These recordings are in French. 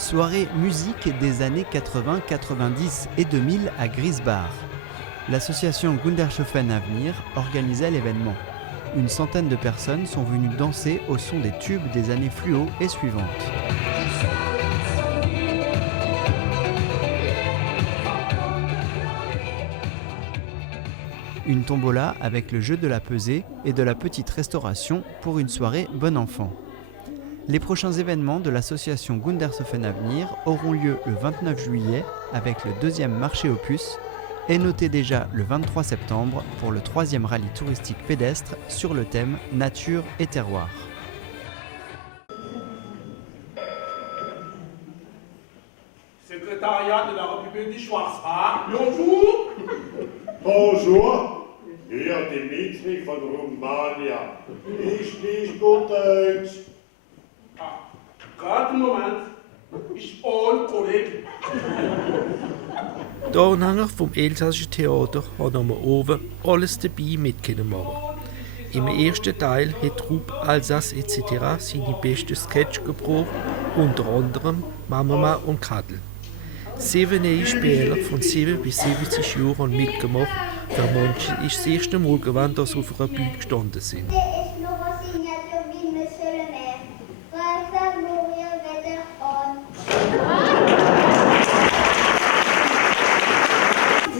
Soirée musique des années 80, 90 et 2000 à Griesbach. L'association Gundershofen Avenir organisait l'événement. Une centaine de personnes sont venues danser au son des tubes des années fluo et suivantes. Une tombola avec le jeu de la pesée et de la petite restauration pour une soirée bon enfant. Les prochains événements de l'association Gundershofen Avenir auront lieu le 29 juillet avec le deuxième marché aux puces et notez déjà le 23 septembre pour le 3e rallye touristique pédestre sur le thème Nature et terroir. Secrétariat de la République du Schwarzbach, bonjour. Bonjour, hier Dimitri von Rumania. Ich spreche gut Deutsch. Gerade einen Moment, ist all korrekt. Die Anhänger vom Elsassischen Theater haben am Abend alles dabei mitmachen. Im ersten Teil hat Rupp Alsace etc. seine besten Sketche gebracht, unter anderem Mama und Kadel. 7 neue Spieler von 7 bis 70 Jahren haben mitgemacht. Für manche ist das erste Mal gewesen, dass sie auf einer Bühne gestanden sind.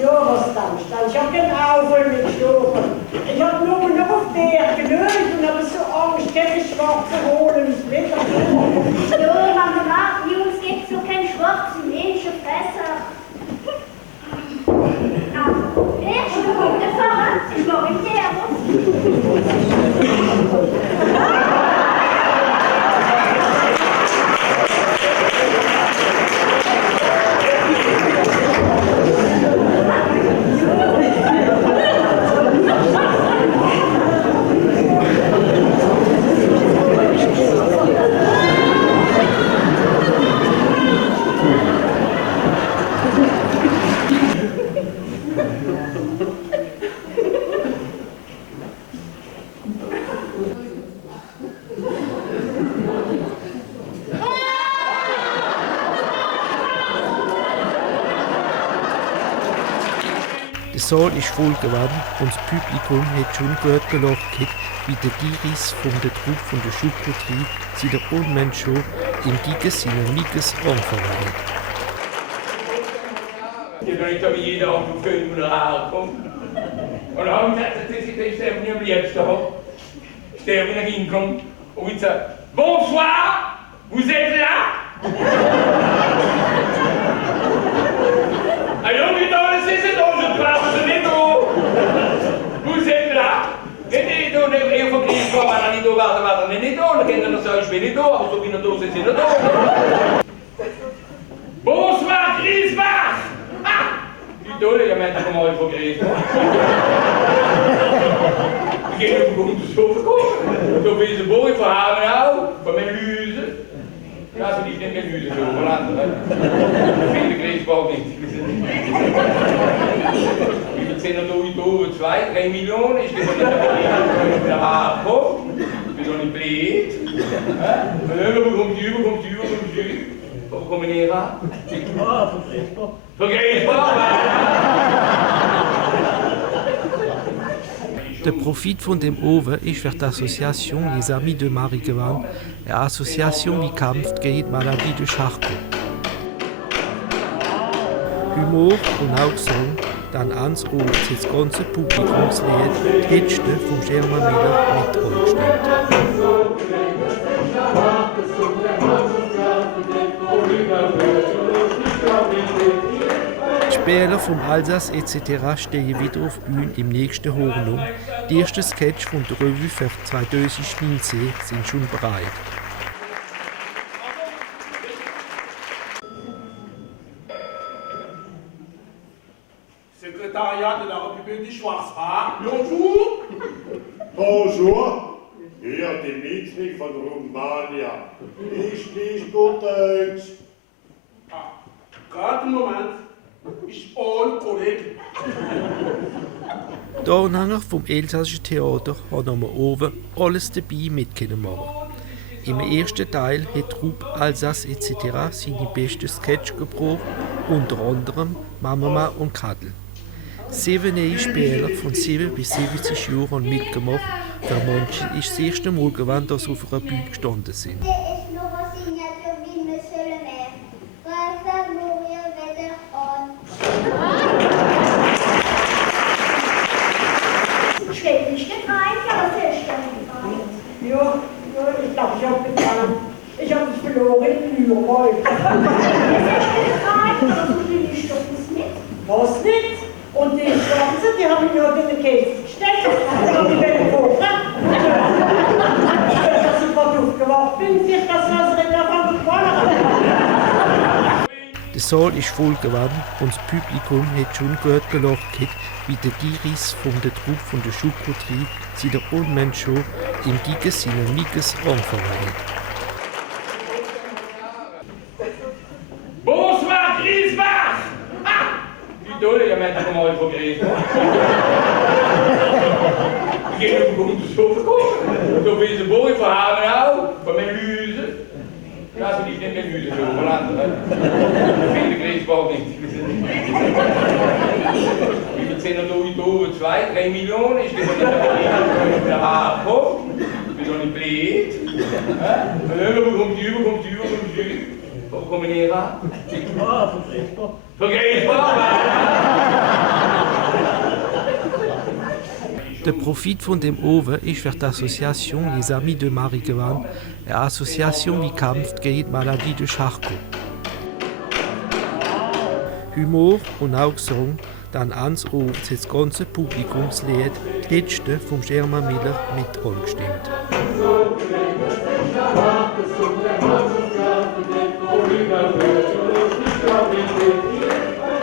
Ja, was denkst du? Ich hab den Augen mitgeschlafen. Ich hab nur noch auf der gelöst und hab so Angst, den schwarzen Hohlen ins Wetter. Ja, Mama, Jungs, gibt so keinen schwarzen Menschen besser. Erst du, der Fahrer, ich war im Der Saal ist voll geworden und das Publikum hat schon gut gelacht, wie der Giris von der Truppe von der Schubkultur seiner Unmensch-Show im Giges seiner Miges angefangen hat. Je kan niet dat we jeder auf den Föhn oder Haare kommen. Und dann haben wir gesagt, das ist der von am liebsten. Ich stehe wieder hinkommen und ich sage, bonsoir, vous êtes là? Alors, wie dans le saison, je passe de métro. Vous êtes là? En ik doe heel veel keer kwam maar niet door water niet door. Dan kan je nog zo weer niet door, als op in de doos zit in de doos. Bonsoir, Griesbach! Ah! Die dode, je bent toch mooi voor Griesbach. Ik heb hem gewoon zo verkocht. Zo ben je mooi voor haar nou, voor mijn luze. Ja, ze liefde met luze zo, verlaten. Ik vind de Griesbach niet. Wie zijn er door over 2, 3 miljoen? Is dit van de haar komt? Ik ben nog niet pleeg. Waar komt u? Of kom meneer aan? Vergeet Der Profit von dem Oven ist für die Association Les Amis de Marie geworden, eine Association wie Kampf gegen Maladie de Charcot. Humor und auch Song, dann ans Ohr das ganze Publikumslied, die Hitste vom Schermer Miller mit angestellt. Die Spieler vom Alsace etc. stehen wieder auf die Bühne im nächsten Hornum. Die ersten Sketche von der Revue für 2019 sind schon bereit. Secrétariat de la République du Schwarzbach, bonjour. Bonjour, hier Dimitri von Rumania. Ich spreche gut Deutsch. Gerade einen Moment, ist all korrekt. Die Anhänger vom Elsassischen Theater haben am Abend alles dabei mitmachen. Im ersten Teil hat Troupe Alsace etc. seine besten Sketche gebracht, unter anderem Mama und Kadel. 7 neue Spieler von 7 bis 70 Jahren haben mitgemacht. Für manche ist das erste Mal gewesen, dass sie auf einer Bühne gestanden sind. Steht nicht geteilt, ja, was ist denn? Ja, ich glaube, ich habe getan. Ich habe mich verloren in Nürnberg. Was nicht? Und die Schwanze, die haben ja in den Käse gesteckt. Und haben die Welt gekocht. Dass ich gerade aufgewacht bin, sich das Wasser in der Wand gefallen. Der Saal ist voll gewesen und das Publikum hat schon gut gelacht, wie der Giris von der Truppe von der Schokotrie seiner Unmensch schon im Giges seiner Miges angefangen hat. Bonsoir, Griesbach! Ah! Die Dolle, ja, meint er mal von Griesbach. Ik heb hem gewoon zo verkocht. Zo veel ze boy van Havenau, van mijn luze. Ja, ze niet met luze, zo van anderen. Ik vind de Griesbach niet. Wie viel sind noch in Toren? 2, 3 Millionen? Ich bin noch nicht der Haarkopf. Ich bin noch nicht blöd. Wo kommt die über, kommt die über, kommt die über. Wo kommen die her? Vergleichbar! Der Profit von dem Oven ist für die Association Les Amis de Marie gewesen, eine Association wie Kampf gegen Maladie de Charcot. Humor und auch Gesang, dann ans Ohr das ganze Publikumslied, die letzte vom German Miller mit angestimmt.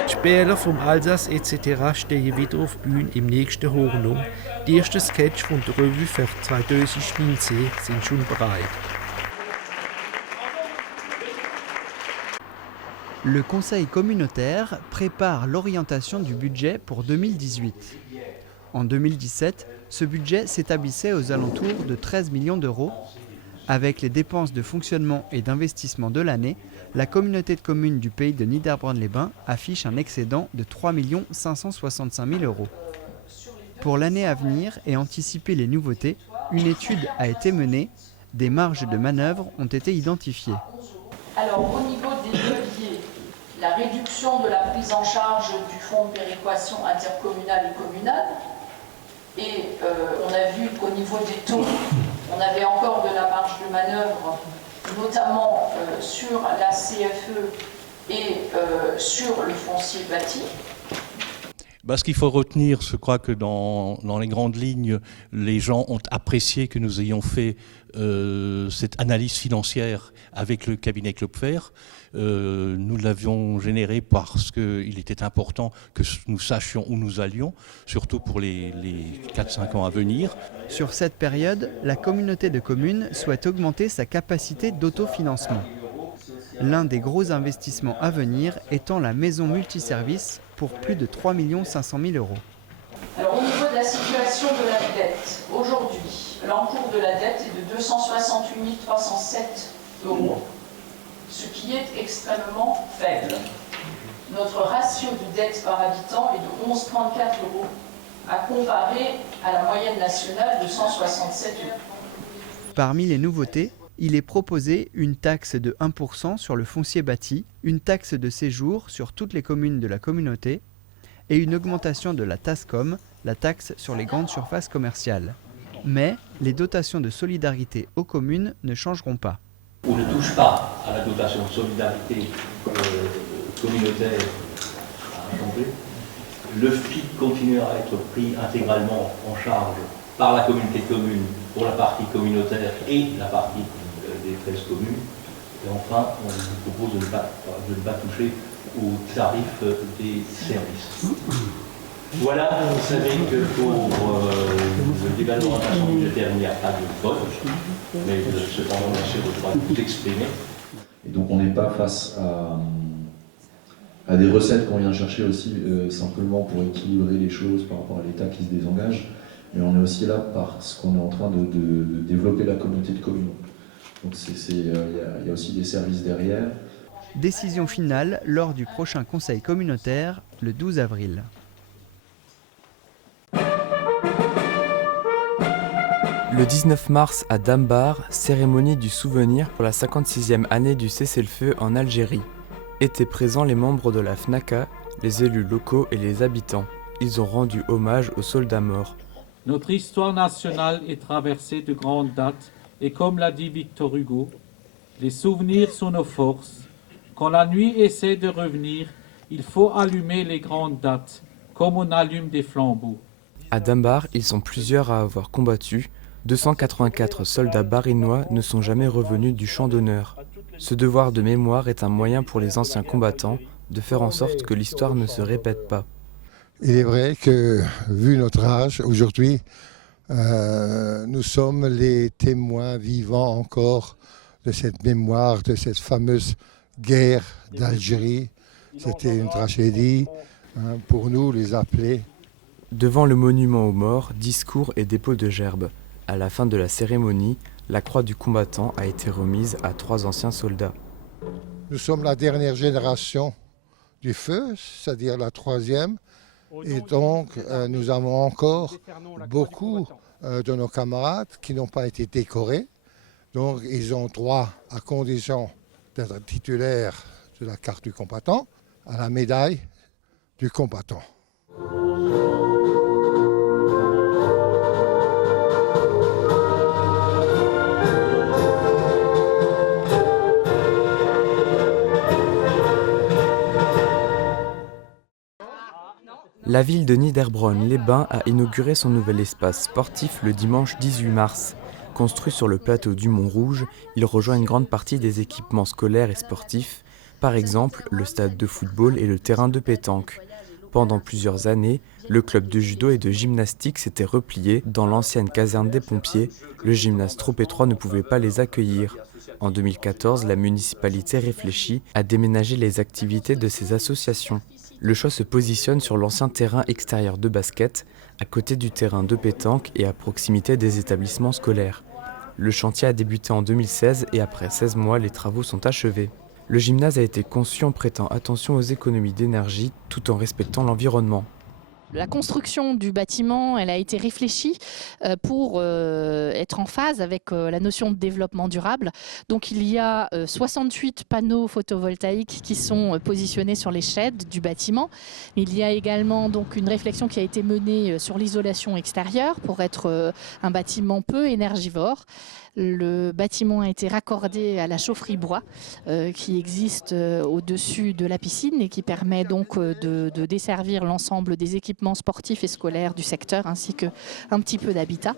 Die Spieler vom Alsace etc. stehen wieder auf die Bühne im nächsten Hornum. Die ersten Sketche von der Revue für 2019 sind schon bereit. Le Conseil communautaire prépare l'orientation du budget pour 2018. En 2017, ce budget s'établissait aux alentours de 13 millions d'euros. Avec les dépenses de fonctionnement et d'investissement de l'année, la communauté de communes du pays de Niederbronn-les-Bains affiche un excédent de 3 565 000 euros. Pour l'année à venir et anticiper les nouveautés, une étude a été menée, des marges de manœuvre ont été identifiées. Alors, au niveau des leviers, la réduction de la prise en charge du fonds de péréquation intercommunale et communale, et on a vu qu'au niveau des taux, on avait encore de la marge de manœuvre, notamment sur la CFE et sur le foncier bâti. Ce qu'il faut retenir, je crois que dans les grandes lignes, les gens ont apprécié que nous ayons fait cette analyse financière avec le cabinet Klopfer. Nous l'avions généré parce qu'il était important que nous sachions où nous allions, surtout pour les 4-5 ans à venir. Sur cette période, la communauté de communes souhaite augmenter sa capacité d'autofinancement. L'un des gros investissements à venir étant la maison multiservice pour plus de 3 500 000 euros. Alors, au niveau de la situation de la dette, aujourd'hui, l'encours de la dette est de 268 307 euros, ce qui est extrêmement faible. Notre ratio de dette par habitant est de 11,34 euros, à comparer à la moyenne nationale de 167 euros. Parmi les nouveautés, il est proposé une taxe de 1% sur le foncier bâti, une taxe de séjour sur toutes les communes de la communauté et une augmentation de la TASCOM, la taxe sur les grandes surfaces commerciales. Mais les dotations de solidarité aux communes ne changeront pas. On ne touche pas à la dotation de solidarité communautaire à Chambly. Le FPIC continuera à être pris intégralement en charge par la communauté de communes pour la partie communautaire et la partie des 13 communes. Et enfin, on vous propose de ne pas toucher aux tarifs des services. Voilà, vous savez que pour le débat d'orientation budgétaire, il n'y a pas de vote, mais cependant, bien sûr, je dois vous exprimer. Et donc on n'est pas face à des recettes qu'on vient chercher aussi simplement pour équilibrer les choses par rapport à l'État qui se désengage, mais on est aussi là parce qu'on est en train de développer la communauté de communes. Donc il y a aussi des services derrière. Décision finale lors du prochain conseil communautaire, le 12 avril. Le 19 mars à Dambar, cérémonie du souvenir pour la 56e année du cessez-le-feu en Algérie. Étaient présents les membres de la FNACA, les élus locaux et les habitants. Ils ont rendu hommage aux soldats morts. Notre histoire nationale est traversée de grandes dates et comme l'a dit Victor Hugo, les souvenirs sont nos forces. Quand la nuit essaie de revenir, il faut allumer les grandes dates, comme on allume des flambeaux. À Dambar, ils sont plusieurs à avoir combattu. 284 soldats barinois ne sont jamais revenus du champ d'honneur. Ce devoir de mémoire est un moyen pour les anciens combattants de faire en sorte que l'histoire ne se répète pas. Il est vrai que, vu notre âge aujourd'hui, nous sommes les témoins vivants encore de cette mémoire, de cette fameuse guerre d'Algérie. C'était une tragédie pour nous, les appelés. Devant le monument aux morts, discours et dépôt de gerbes. À la fin de la cérémonie, la croix du combattant a été remise à 3 anciens soldats. Nous sommes la dernière génération du feu, c'est-à-dire la 3e. Et donc, nous avons encore beaucoup de nos camarades qui n'ont pas été décorés. Donc, ils ont droit, à condition d'être titulaires de la carte du combattant, à la médaille du combattant. La ville de Niederbronn-les-Bains a inauguré son nouvel espace sportif le dimanche 18 mars. Construit sur le plateau du Mont-Rouge, il rejoint une grande partie des équipements scolaires et sportifs, par exemple le stade de football et le terrain de pétanque. Pendant plusieurs années, le club de judo et de gymnastique s'était replié dans l'ancienne caserne des pompiers. Le gymnase trop étroit ne pouvait pas les accueillir. En 2014, la municipalité réfléchit à déménager les activités de ces associations. Le choix se positionne sur l'ancien terrain extérieur de basket, à côté du terrain de pétanque et à proximité des établissements scolaires. Le chantier a débuté en 2016 et après 16 mois, les travaux sont achevés. Le gymnase a été conçu en prêtant attention aux économies d'énergie tout en respectant l'environnement. La construction du bâtiment, elle a été réfléchie pour être en phase avec la notion de développement durable. Donc il y a 68 panneaux photovoltaïques qui sont positionnés sur les sheds du bâtiment. Il y a également donc une réflexion qui a été menée sur l'isolation extérieure pour être un bâtiment peu énergivore. Le bâtiment a été raccordé à la chaufferie bois qui existe au-dessus de la piscine et qui permet donc de desservir l'ensemble des équipements sportifs et scolaires du secteur ainsi qu'un petit peu d'habitat.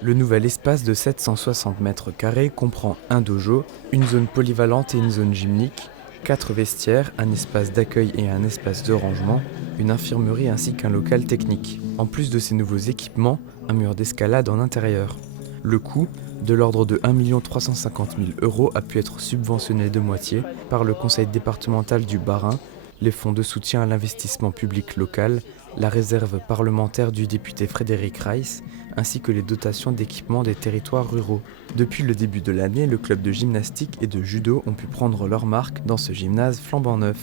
Le nouvel espace de 760 mètres carrés comprend un dojo, une zone polyvalente et une zone gymnique, 4 vestiaires, un espace d'accueil et un espace de rangement, une infirmerie ainsi qu'un local technique. En plus de ces nouveaux équipements, un mur d'escalade en intérieur. Le coût, de l'ordre de 1 350 000 €, a pu être subventionné de moitié par le conseil départemental du Bas-Rhin, les fonds de soutien à l'investissement public local, la réserve parlementaire du député Frédéric Reiss, ainsi que les dotations d'équipement des territoires ruraux. Depuis le début de l'année, le club de gymnastique et de judo ont pu prendre leur marque dans ce gymnase flambant neuf.